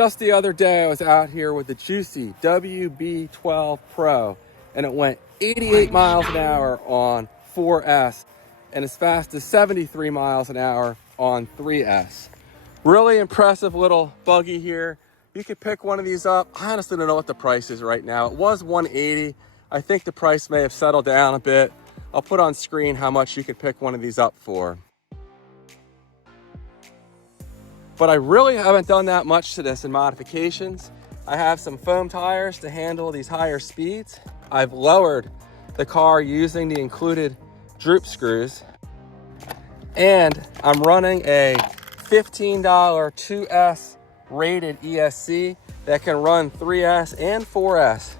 Just the other day, I was out here with the Jiusi WB12Pro, and it went 88 miles an hour on 4S, and as fast as 73 miles an hour on 3S. Really impressive little buggy here. You could pick one of these up. I honestly don't know what the price is right now. It was $180. I think the price may have settled down a bit. I'll put on screen how much you could pick one of these up for. But I really haven't done that much to this in modifications. I have some foam tires to handle these higher speeds. I've lowered the car using the included droop screws. And I'm running a $15 2S rated ESC that can run 3S and 4S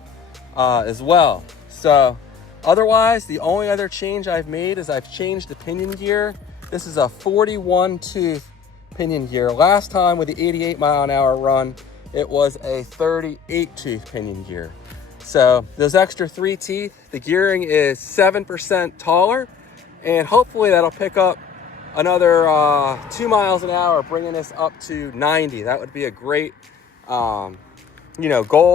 as well. So otherwise, the only other change I've made is I've changed the pinion gear. This is a 41 tooth pinion gear. Last time with the 88 mile an hour run, it was a 38 tooth pinion gear. So those extra 3 teeth, the gearing is 7% taller, and hopefully that'll pick up another 2 miles an hour, bringing this up to 90. That would be a great, goal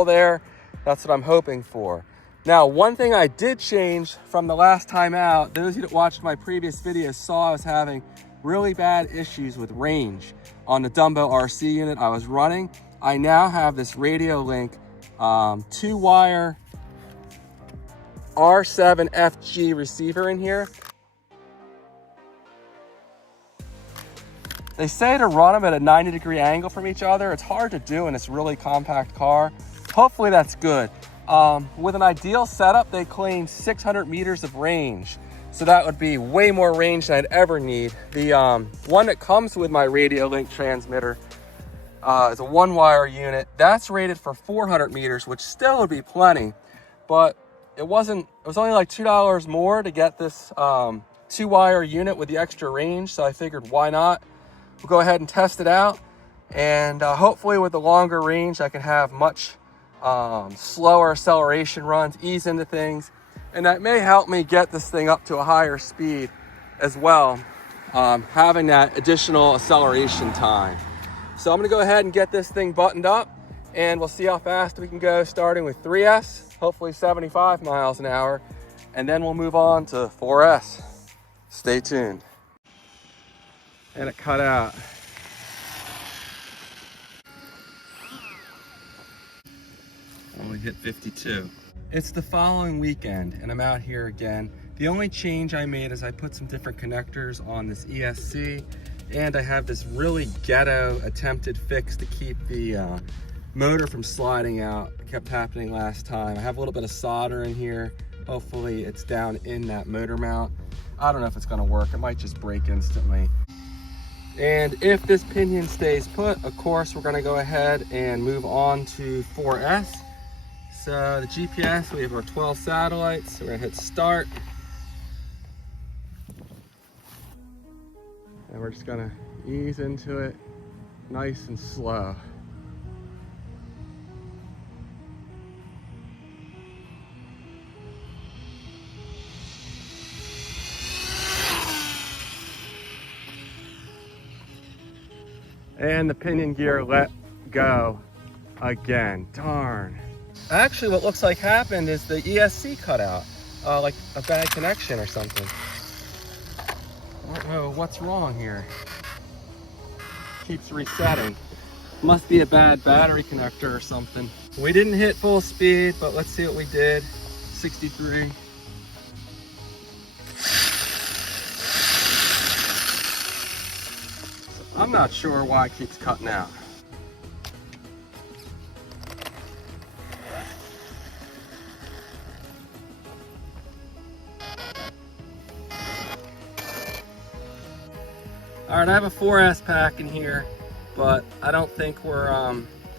there. That's what I'm hoping for. Now, one thing I did change from the last time out, those of you that watched my previous videos saw I was having really bad issues with range on the Dumbo RC unit I was running. I now have this Radio Link 2-wire R7FG receiver in here. They say to run them at a 90-degree angle from each other. It's hard to do in this really compact car. Hopefully that's good. With an ideal setup, they claim 600 meters of range. So that would be way more range than I'd ever need. The one that comes with my Radio Link transmitter is a 1-wire unit. That's rated for 400 meters, which still would be plenty. But it was only like $2 more to get this 2-wire unit with the extra range. So I figured, why not? We'll go ahead and test it out. And hopefully with the longer range, I can have much slower acceleration runs, ease into things, and that may help me get this thing up to a higher speed as well, having that additional acceleration time. So I'm gonna go ahead and get this thing buttoned up, and we'll see how fast we can go, starting with 3S, hopefully 75 miles an hour, and then we'll move on to 4S. Stay tuned. And it cut out. Only hit 52. It's the following weekend and I'm out here again. The only change I made is I put some different connectors on this ESC, and I have this really ghetto attempted fix to keep the motor from sliding out. It kept happening last time. I have a little bit of solder in here. Hopefully it's down in that motor mount. I don't know if it's gonna work. It might just break instantly. And if this pinion stays put, of course, we're gonna go ahead and move on to 4S. So the GPS, we have our 12 satellites. So we're gonna hit start. And we're just gonna ease into it nice and slow. And the pinion gear let go again, darn. Actually, what looks like happened is the ESC cut out, like a bad connection or something. I don't know what's wrong here. Keeps resetting. Must be a bad battery connector or something. We didn't hit full speed, but let's see what we did. 63. I'm not sure why it keeps cutting out. All right, I have a 4S pack in here, but I don't think we're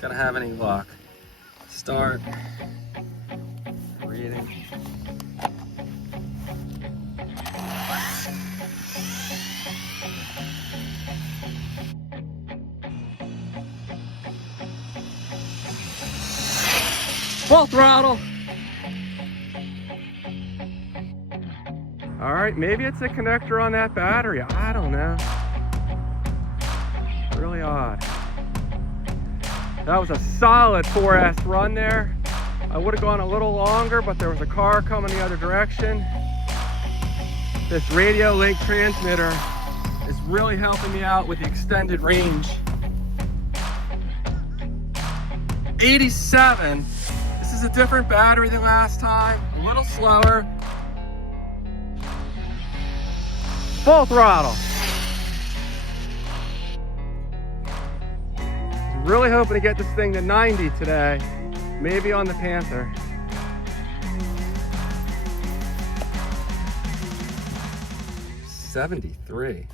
gonna have any luck. Start. Reading. Full throttle. All right, maybe it's a connector on that battery. I don't know. Really odd. That was a solid 4S run there. I would have gone a little longer, but there was a car coming the other direction. This radio link transmitter is really helping me out with the extended range. 87. This is a different battery than last time, a little slower. Full throttle. Really hoping to get this thing to 90 today, maybe on the Panther. $73.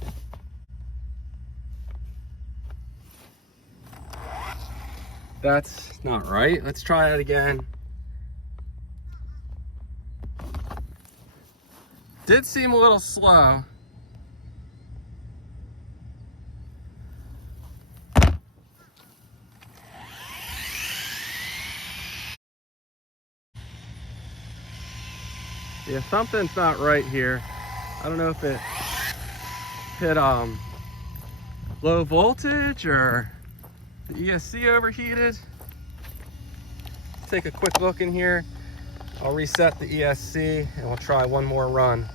That's not right. Let's try it again. Did seem a little slow. Yeah, something's not right here. I don't know if it hit low voltage or the ESC overheated. Take a quick look in here. I'll reset the ESC and we'll try one more run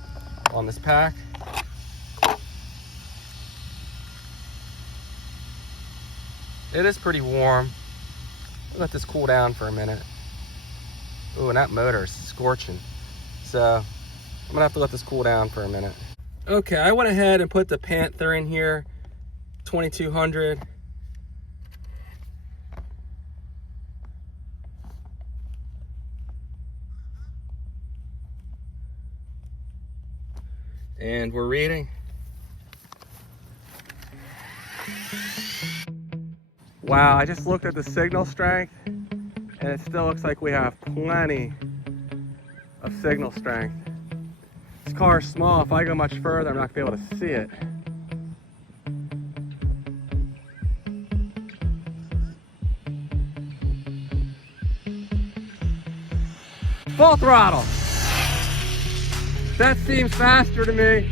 on this pack. It is pretty warm. Let this cool down for a minute. Ooh, and that motor is scorching. So I'm gonna have to let this cool down for a minute. Okay, I went ahead and put the Panther in here, 2200. And we're reading. Wow, I just looked at the signal strength and it still looks like we have plenty of signal strength. This car is small. If I go much further, I'm not gonna be able to see it. Full throttle. That seems faster to me.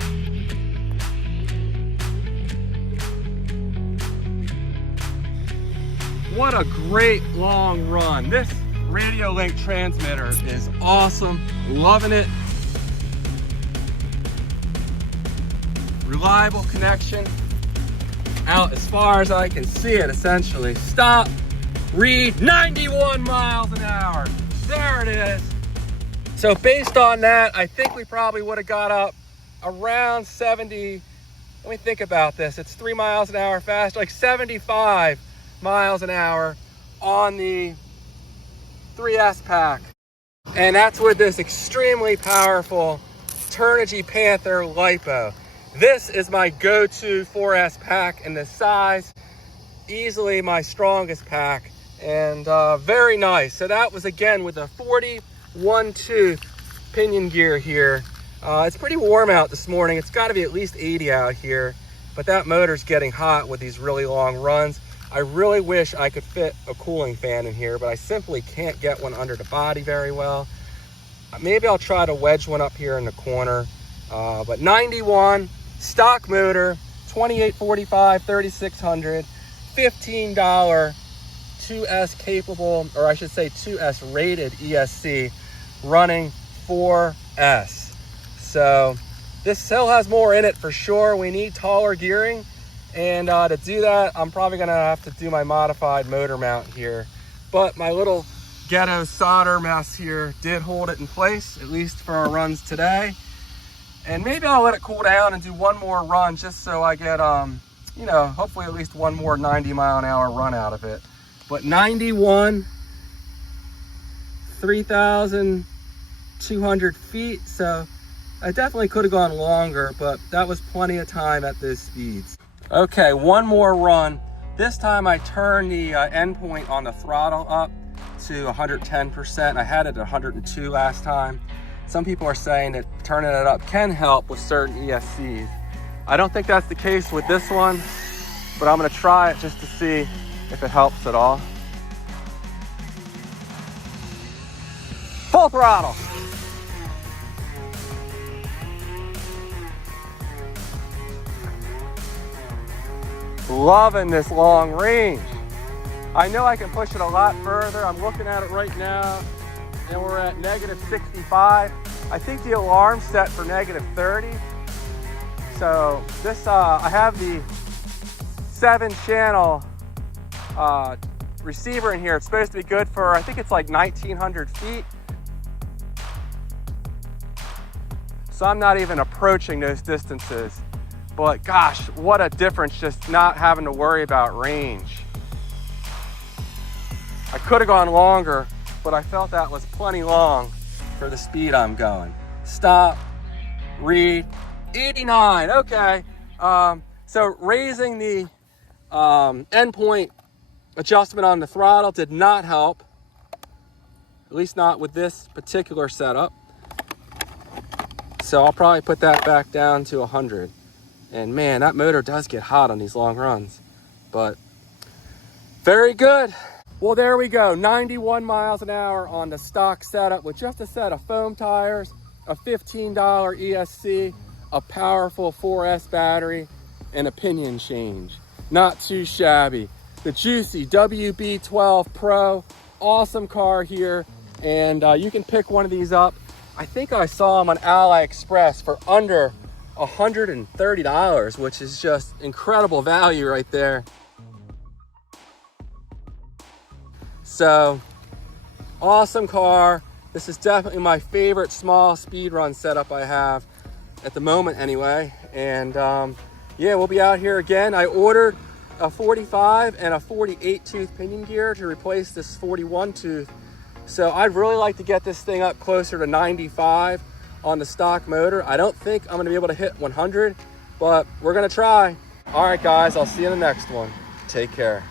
What a great long run. This radio link transmitter is awesome. Loving it. Reliable connection out as far as I can see it, essentially. Stop, read, 91 miles an hour. There it is. So based on that, I think we probably would have got up around 70. Let me think about this. It's 3 miles an hour faster, like 75 miles an hour on the 3S pack. And that's with this extremely powerful Turnigy Panther LiPo. This is my go-to 4S pack in this size. Easily my strongest pack, and very nice. So that was again with a 41 tooth pinion gear here. It's pretty warm out this morning. It's got to be at least 80 out here, but that motor's getting hot with these really long runs. I really wish I could fit a cooling fan in here, but I simply can't get one under the body very well. Maybe I'll try to wedge one up here in the corner. But 91, stock motor, 2845, 3600, $15 2S capable, or I should say 2S rated ESC running 4S. So this still has more in it for sure. We need taller gearing. And to do that, I'm probably gonna have to do my modified motor mount here. But my little ghetto solder mess here did hold it in place, at least for our runs today. And maybe I'll let it cool down and do one more run just so I get, you know, hopefully at least one more 90 mile an hour run out of it. But 91, 3,200 feet. So I definitely could have gone longer, but that was plenty of time at those speeds. Okay, one more run. This time I turned the endpoint on the throttle up to 110%. I had it at 102 last time. Some people are saying that turning it up can help with certain ESCs. I don't think that's the case with this one, but I'm gonna try it just to see if it helps at all. Full throttle. Loving this long range. I know I can push it a lot further. I'm looking at it right now, and we're at -65. I think the alarm's set for -30. So this, I have the 7-channel receiver in here. It's supposed to be good for, I think it's like 1,900 feet. So I'm not even approaching those distances. But gosh, what a difference just not having to worry about range. I could have gone longer, but I felt that was plenty long for the speed I'm going. Stop, read, 89, okay. So raising the endpoint adjustment on the throttle did not help, at least not with this particular setup. So I'll probably put that back down to 100. And man, that motor does get hot on these long runs, but very good. Well, there we go, 91 miles an hour on the stock setup with just a set of foam tires, a $15 ESC, a powerful 4S battery, and a pinion change. Not too shabby. The Jiusi WB12Pro, awesome car here, and you can pick one of these up. I think I saw them on AliExpress for under $130, which is just incredible value right there. So, awesome car. This is definitely my favorite small speedrun setup I have at the moment anyway. And yeah, we'll be out here again. I ordered a 45 and a 48 tooth pinion gear to replace this 41 tooth. So I'd really like to get this thing up closer to 95 on the stock motor. I don't think I'm gonna be able to hit 100, but we're gonna try. All right, guys, I'll see you in the next one. Take care.